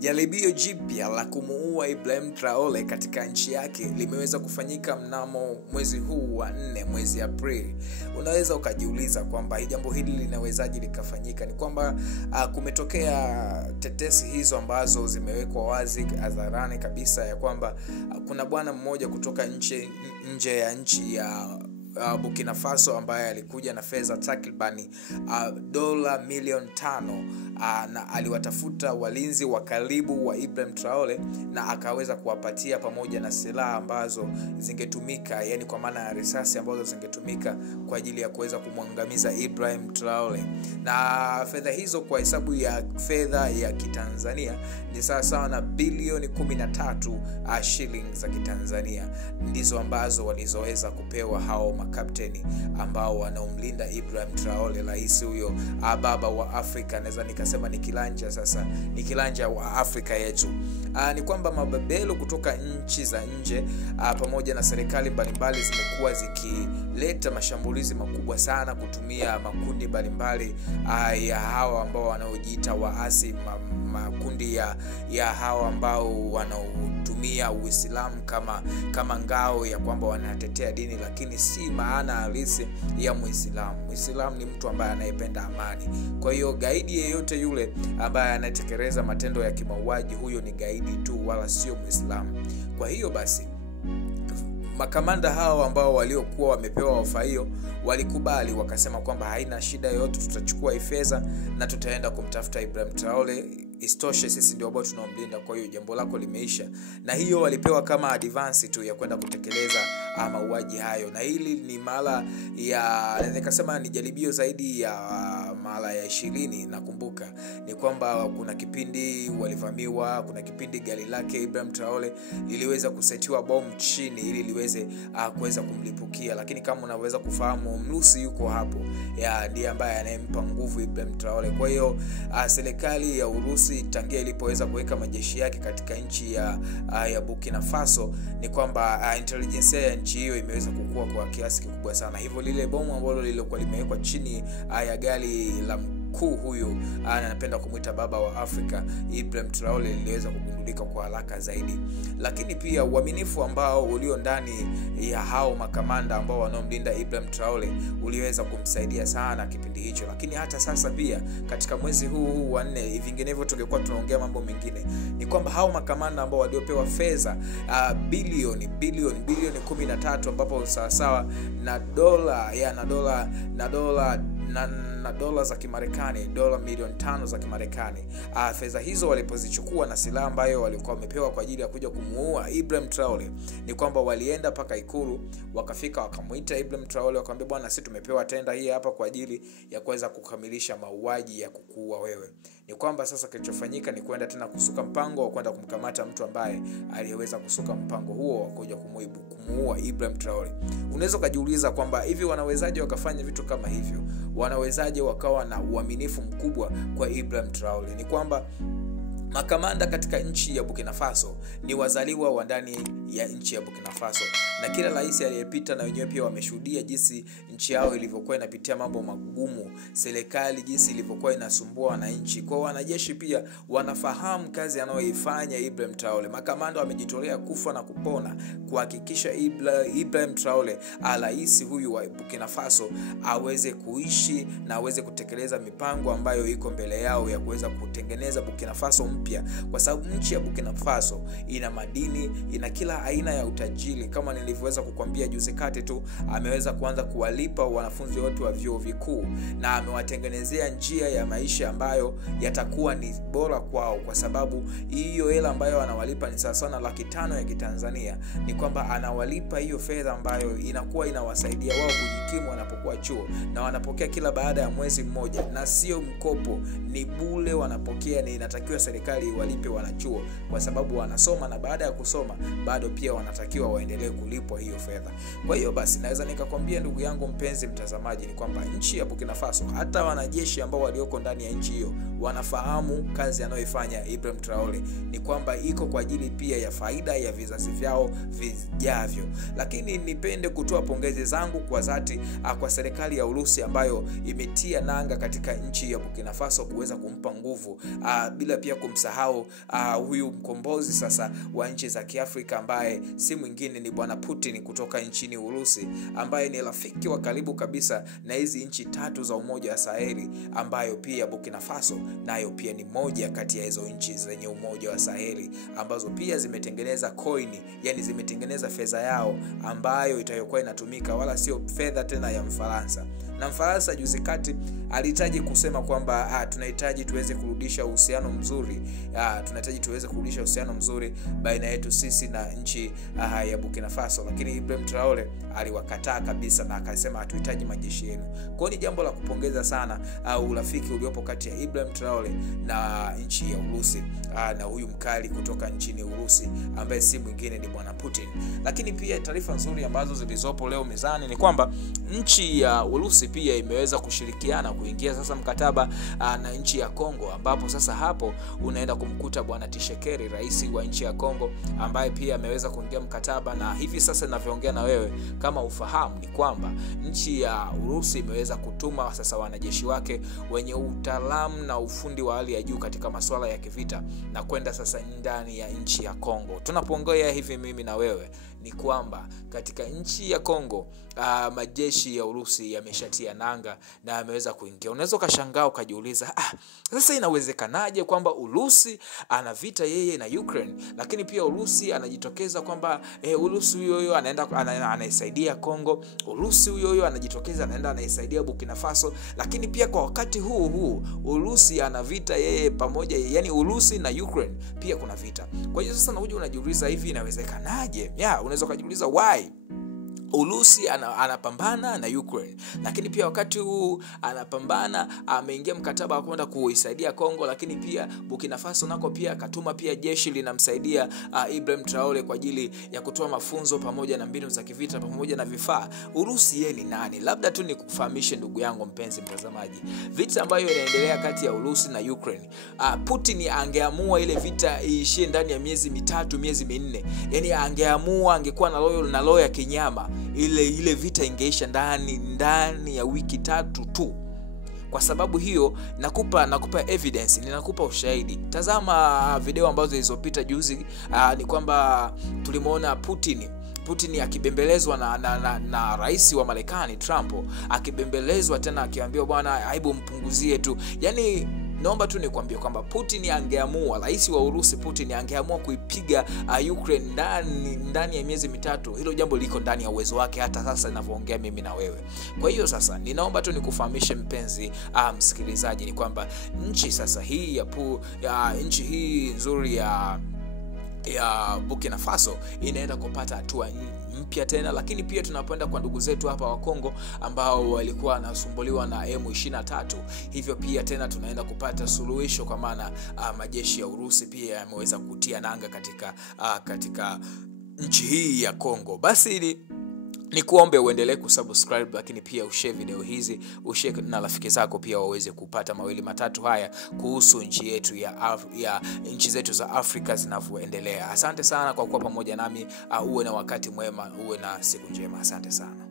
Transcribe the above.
Jaribio jipya la kumuua Ibrahim Traore katika nchi yake limeweza kufanyika mnamo mwezi huu wa 4, mwezi Aprili. Unaweza ukajiuliza kwamba jambo hili linawezaje likafanyika? Ni kwamba kumetokea tetesi hizo ambazo zimewekwa wazi hadharani kabisa ya kwamba kuna bwana mmoja kutoka nje ya nchi ya Burkina Faso ambaye alikuja na fedha takribani dola milioni 5 na aliwatafuta walinzi wa karibu wa Ibrahim Traore na akaweza kuwapatia pamoja na silaha ambazo zingetumika, yani kwa maana ya risasi ambazo zingetumika kwa ajili ya kuweza kumwangamiza Ibrahim Traore. Na fedha hizo kwa hesabu ya fedha ya Kitanzania ni sawa na bilioni 13 shilingi za Kitanzania ndizo ambazo walizoweza kupewa hao makapteni ambao wanaomlinda Ibrahim Traore, rais huyo baba wa Afrika. Naweza nikasema ni kilanja, sasa ni kilanja wa Afrika yetu. Ni kwamba mababelo kutoka nchi za nje pamoja na serikali mbalimbali zimekuwa zikileta mashambulizi makubwa sana kutumia makundi mbalimbali ya hawa ambao wanaojiita waasi, makundi ya hawa ambao wanaotumia Uislamu kama ngao ya kwamba wanatetea dini, lakini si maana halisi ya Muislamu. Muislamu ni mtu ambaye anayependa amani. Kwa hiyo gaidi yeyote yule ambaye anatekeleza matendo ya kimauaji, huyo ni gaidi tu, wala sio Muislamu. Kwa hiyo basi makamanda hao ambao waliokuwa wamepewa ofa hiyo walikubali, wakasema kwamba haina shida yoyote, tutachukua fedha na tutaenda kumtafuta Ibrahim Traore. Istoshe sisi ndio ambao tunaomlinda, kwa hiyo jambo lako limeisha. Na hiyo walipewa kama advance tu ya kwenda kutekeleza mauaji hayo. Na hili ni mara ya nikasema ni jaribio zaidi ya mara ya 20. Nakumbuka ni kwamba kuna kipindi walivamiwa, kuna kipindi gari lake Ibrahim Traore liliweza kusetiwa bomu chini ili liweze kuweza kumlipukia, lakini kama unaweza kufahamu Mrusi yuko hapo, ndiye ambaye anayempa nguvu Ibrahim Traore. Kwa hiyo serikali ya Urusi tangia ilipoweza kuweka majeshi yake katika nchi ya Burkina Faso, ni kwamba intelligence ya nchi hiyo imeweza kukua kwa kiasi kikubwa sana. Hivyo lile bomu ambalo lilikuwa limewekwa chini ya gari la mkuu huyu anapenda kumuita baba wa Afrika Ibrahim Traore liliweza kugundulika kwa haraka zaidi. Lakini pia uaminifu ambao ulio ndani ya hao makamanda ambao wanaomlinda Ibrahim Traore uliweza kumsaidia sana kipindi hicho. Lakini hata sasa pia katika mwezi huu wa 4, vinginevyo tungekuwa tunaongea mambo mengine, ni kwamba hao makamanda ambao waliopewa fedha bilioni 13 ambapo sawa na dola za Kimarekani, dola milioni 5 za Kimarekani. Fedha hizo walipozichukua na silaha ambayo walikuwa wamepewa kwa ajili ya kuja kumuua Ibrahim Traore, ni kwamba walienda paka Ikulu, wakafika wakamuita Ibrahim Traore, wakamwambia bwana, sisi tumepewa tenda hii hapa kwa ajili ya kuweza kukamilisha mauaji ya kukuua wewe. Ni kwamba sasa kilichofanyika ni kwenda tena kusuka mpango wa kwenda kumkamata mtu ambaye aliyeweza kusuka mpango huo wa kuja kumuua Ibrahim Traore. Unaweza kujiuliza kwamba hivi wanawezaje wakafanya vitu kama hivyo? Wanawezaje wakawa na uaminifu mkubwa kwa Ibrahim Traore? Ni kwamba makamanda katika nchi ya Burkina Faso ni wazaliwa wa ndani ya nchi ya Burkina Faso, na kila rais aliyepita na wenyewe pia wameshuhudia jinsi nchi yao ilivyokuwa inapitia mambo magumu, serikali jinsi ilivyokuwa inasumbua wananchi. Kwa wanajeshi pia wanafahamu kazi anayoifanya Ibrahim Traore. Makamanda wamejitolea kufa na kupona kuhakikisha Ibrahim Traore, rais huyu wa Burkina Faso, aweze kuishi na aweze kutekeleza mipango ambayo iko mbele yao ya kuweza kutengeneza Burkina Faso mpya, kwa sababu nchi ya Burkina Faso ina madini, ina kila aina ya utajiri. Kama nilivyoweza kukwambia juzi kati tu, ameweza kuanza kuwalipa wanafunzi wote wa vyuo vikuu na amewatengenezea njia ya maisha ambayo yatakuwa ni bora kwao, kwa sababu hiyo hela ambayo anawalipa ni sawa na 500,000 ya Kitanzania. Ni kwamba anawalipa hiyo fedha ambayo inakuwa inawasaidia wao kujikimu wanapokuwa chuo, na wanapokea kila baada ya mwezi mmoja, na sio mkopo, ni bure wanapokea. Ni inatakiwa serikali iwalipe wanachuo kwa sababu wanasoma, na baada ya kusoma bado pia wanatakiwa waendelee kulipwa hiyo fedha. Kwa hiyo basi naweza nikakwambia ndugu yangu mpenzi mtazamaji, ni kwamba nchi ya Burkina Faso, hata wanajeshi ambao walioko ndani ya nchi hiyo wanafahamu kazi anayoifanya Ibrahim Traore, ni kwamba iko kwa ajili pia ya faida ya vizazi vyao vijavyo. Lakini nipende kutoa pongezi zangu kwa dhati kwa serikali ya Urusi ambayo imetia nanga katika nchi ya Burkina Faso kuweza kumpa nguvu bila pia kumsahau huyu mkombozi sasa wa nchi za Kiafrika ambaye si mwingine ni bwana Putin kutoka nchini Urusi, ambaye ni rafiki wa karibu kabisa na hizi nchi tatu za Umoja wa Saheli, ambayo pia Burkina Faso nayo pia ni moja kati ya hizo nchi zenye Umoja wa Saheli ambazo pia zimetengeneza coin, yani zimetengeneza fedha yao ambayo itayokuwa inatumika wala sio fedha tena ya Mfaransa. Na Mfaransa juzi kati alihitaji kusema kwamba tunahitaji tuweze kurudisha uhusiano mzuri, baina yetu sisi na nchi ya Burkina Faso, lakini Ibrahim Traore aliwakataa kabisa na akasema hatuhitaji majeshi yenu. Kwa ni jambo la kupongeza sana urafiki uliopo kati ya Ibrahim Traore na nchi ya Urusi, na huyu mkali kutoka nchini Urusi ambaye si mwingine ni bwana Putin. Lakini pia taarifa nzuri ambazo zilizopo leo mezani ni kwamba nchi ya Urusi pia imeweza kushirikiana kuingia sasa mkataba na nchi ya Kongo, ambapo sasa hapo unaenda kumkuta bwana Tshisekedi, rais wa nchi ya Kongo, ambaye pia ameweza kuingia mkataba. Na hivi sasa ninavyoongea na wewe, kama ufahamu, ni kwamba nchi ya Urusi imeweza kutuma sasa wanajeshi wake wenye utaalamu na ufundi wa hali ya juu katika masuala ya kivita na kwenda sasa ndani ya nchi ya Kongo. Tunapoongea hivi mimi na wewe ni kwamba katika nchi ya Kongo majeshi ya Urusi yameshatia nanga na yameweza kuingia. Unaweza ukashangaa ukajiuliza, sasa inawezekanaje kwamba Urusi ana vita yeye na Ukraine, lakini pia Urusi anajitokeza kwamba Urusi huyo anaenda anaisaidia Kongo, Urusi huyo anajitokeza anaenda anaisaidia Burkina Faso, lakini pia kwa wakati huu Urusi ana vita yeye pamoja, yani Urusi na Ukraine pia kuna vita. Kwa hiyo sasa unajiuliza hivi inawezekanaje? Unaweza kujiuliza why Urusi anapambana na Ukraine, lakini pia wakati huu anapambana ameingia mkataba wa kwenda kuisaidia Kongo, lakini pia Burkina Faso nako pia katuma pia jeshi linamsaidia Ibrahim Traore kwa ajili ya kutoa mafunzo pamoja na mbinu za kivita pamoja na vifaa. Urusi yeye ni nani? Labda tu nikufahamishe ndugu yangu mpenzi mtazamaji, vita ambayo inaendelea kati ya Urusi na Ukraine, Putin angeamua ile vita iishie ndani ya miezi mitatu, miezi minne, yani angeamua, angekuwa na roho ya kinyama, ile vita ingeisha ndani ya wiki 3 tu. Kwa sababu hiyo nakupa evidence, ninakupa ushahidi. Tazama video ambazo zilizopita juzi, ni kwamba tulimuona Putin akibembelezwa na rais wa Marekani Trump, akibembelezwa tena akiambiwa bwana aibu mpunguzie tu. Yani naomba tu nikwambie kwamba Putin angeamua, rais wa Urusi Putin angeamua kuipiga Ukraine ndani ya miezi mitatu. Hilo jambo liko ndani ya uwezo wake hata sasa ninavyoongea mimi na wewe. Kwa hiyo sasa ninaomba tu nikufahamishe mpenzi msikilizaji, ni kwamba nchi sasa hii nchi hii nzuri ya Burkina Faso inaenda kupata hatua mpya tena. Lakini pia tunapoenda kwa ndugu zetu hapa wa Kongo ambao walikuwa wanasumbuliwa na M23, hivyo pia tena tunaenda kupata suluhisho, kwa maana majeshi ya Urusi pia yameweza kutia nanga katika nchi hii ya Kongo. Basi ni kuombe uendelee kusubscribe, lakini pia ushare video hizi, ushare na rafiki zako pia waweze kupata mawili matatu haya kuhusu nchi yetu ya nchi zetu za Afrika zinavyoendelea. Asante sana kwa kuwa pamoja nami, uwe na wakati mwema, uwe na siku njema. Asante sana.